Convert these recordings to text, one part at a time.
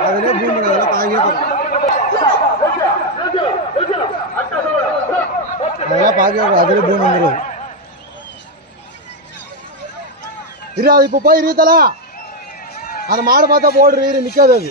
அதிலே பூமி அதெல்லாம் தாங்கியே அதெல்லாம் பார்க்க அதிலே பூமி வந்துடும் இரு அது இப்போ போய் இருத்தலா அந்த மாடு பார்த்தா போடுற இரு நிற்காது அது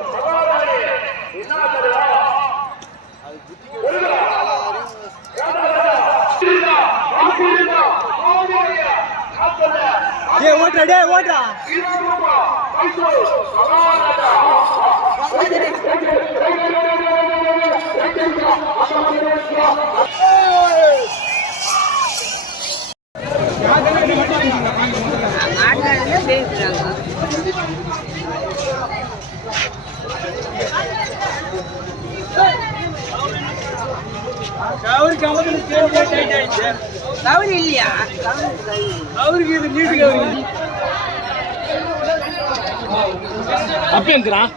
ஏ ஓட்டுறா டே ஓட்டுறா. ஆட்காரங்க பேசுறாங்க கவுரி இல்லையா அவருக்கு இது நீட்டு கவரி அப்பேங்கிறான்